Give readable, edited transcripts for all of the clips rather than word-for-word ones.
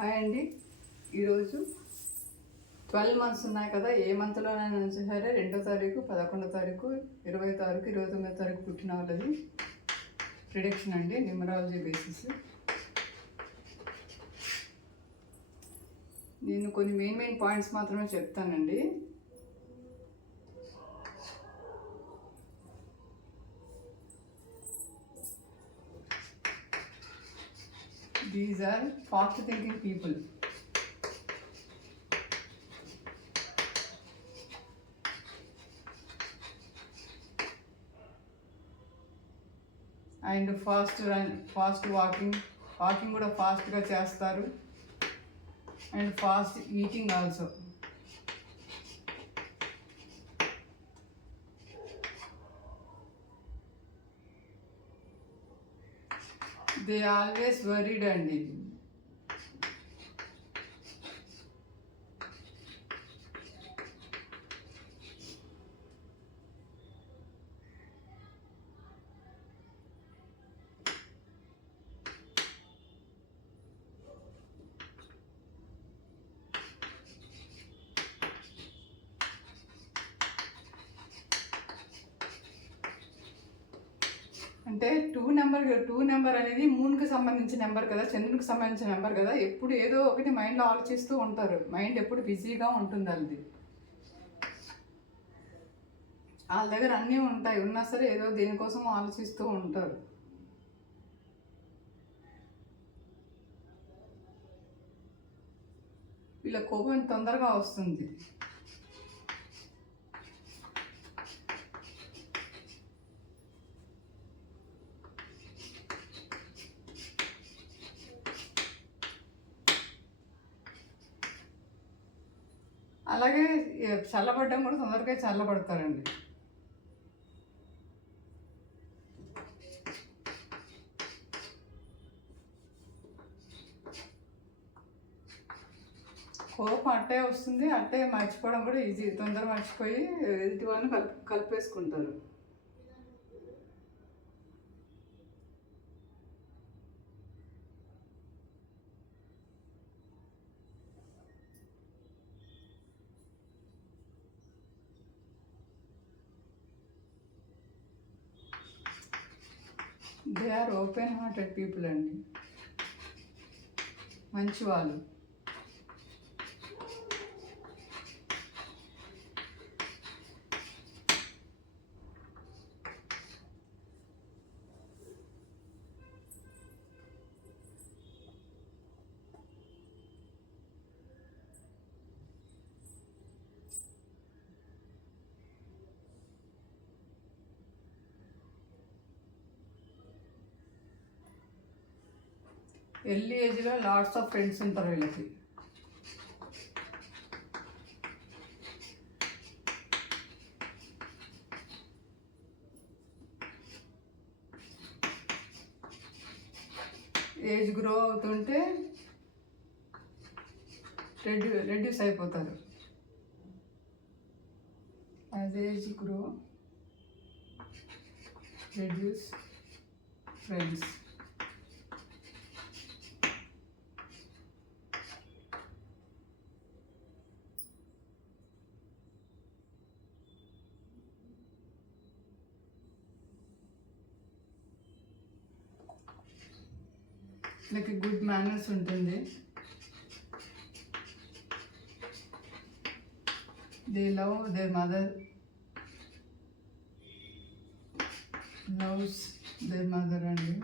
హాయ్ అండి. ఈరోజు 12 మంత్స్ ఉన్నాయి కదా, ఏ మంత్లోనైనా సరే 2వ తారీఖు, 11వ తారీఖు, 20వ తారీఖు, 29వ తారీఖు పుట్టిన వాళ్ళది ప్రిడిక్షన్ అండి, న్యూమరాలజీ బేసిస్. నేను కొన్ని మెయిన్ పాయింట్స్ మాత్రమే చెప్తానండి. These are fast thinking people. And fast walking కూడా ఫాస్ట్గా చేస్తారు. And fast eating also. They always worried అండి. అంటే టూ నెంబర్ అనేది మూన్కి సంబంధించిన నెంబర్ కదా, చంద్రునికి సంబంధించిన నెంబర్ కదా. ఎప్పుడు ఏదో ఒకటి మైండ్లో ఆలోచిస్తూ ఉంటారు. మైండ్ ఎప్పుడు బిజీగా ఉంటుంది వాళ్ళది. వాళ్ళ దగ్గర అన్నీ ఉంటాయి, ఉన్నా సరే ఏదో దేనికోసం ఆలోచిస్తూ ఉంటారు. వీళ్ళ కోపం తొందరగా వస్తుంది. అలాగే చల్లబడ్డం కూడా తొందరగా చల్లబడతారండి. కోపం అట్టే వస్తుంది, అట్టే మర్చిపోవడం కూడా ఈజీ. తొందరగా మర్చిపోయి ఎదుటి వాళ్ళని కలిపేసుకుంటారు. They are open hearted people అండి, మంచి వాళ్ళు. ఎర్లీ ఏజ్లో లాట్స్ ఆఫ్ ఫ్రెండ్స్ ఉంటారు వీళ్ళకి. ఏజ్ గ్రో అవుతుంటే రెడ్యూస్ అయిపోతారు. As age grow reduce friends. వీళ్ళకి గుడ్ మేనర్స్ ఉంటుంది. They love their mother, loves their mother అండి.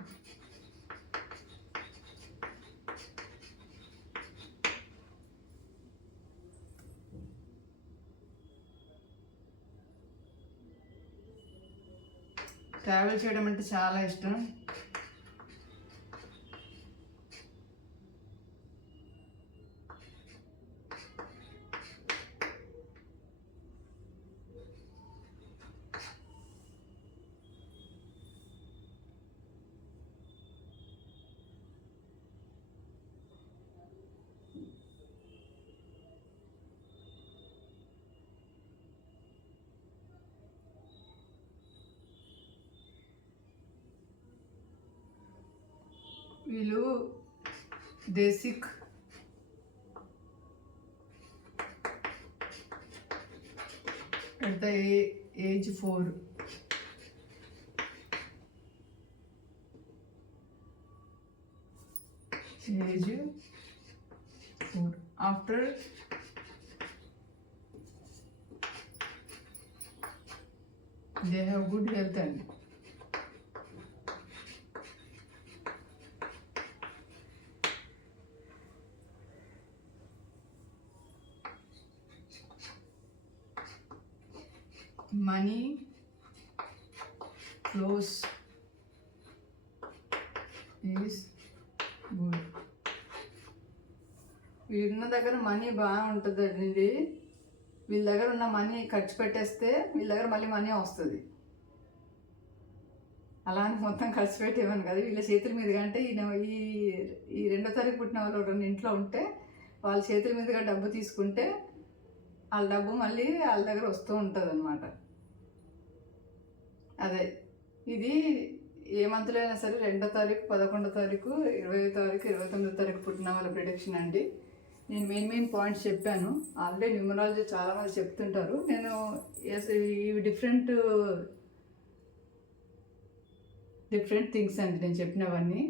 ట్రావెల్ చేయడం అంటే చాలా ఇష్టం. వీళ్ళు దే సిక్ పెడతా age 4. Age 4 after they have good health అండి. Money flows is good. వీళ్ళున్న దగ్గర మనీ బాగా ఉంటుందండి. వీళ్ళ దగ్గర ఉన్న మనీ ఖర్చు పెట్టేస్తే వీళ్ళ దగ్గర మళ్ళీ మనీ వస్తుంది. అలా అని మొత్తం ఖర్చు పెట్టేవాను కదా, వీళ్ళ చేతుల మీదుగా. అంటే ఈ 2వ తారీఖు పుట్టిన వాళ్ళు 2 ఇంట్లో ఉంటే వాళ్ళ చేతుల మీదుగా డబ్బు తీసుకుంటే వాళ్ళ డబ్బు మళ్ళీ వాళ్ళ దగ్గర వస్తూ ఉంటుంది అన్నమాట. అదే ఇది ఏ మంత్లో అయినా సరే 2వ తారీఖు, 11వ తారీఖు, 20వ తారీఖు, 29వ తారీఖు పుట్టిన వాళ్ళ ప్రిడిక్షన్ అండి. నేను మెయిన్ పాయింట్స్ చెప్పాను. ఆల్రెడీ న్యూమరాలజీ చాలామంది చెప్తుంటారు. నేను ఇవి డిఫరెంట్ థింగ్స్ అండి నేను చెప్పినవన్నీ.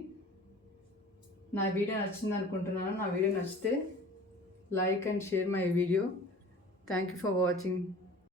నా వీడియో నచ్చింది అనుకుంటున్నాను. నా వీడియో నచ్చితే like and share my video. Thank you for watching.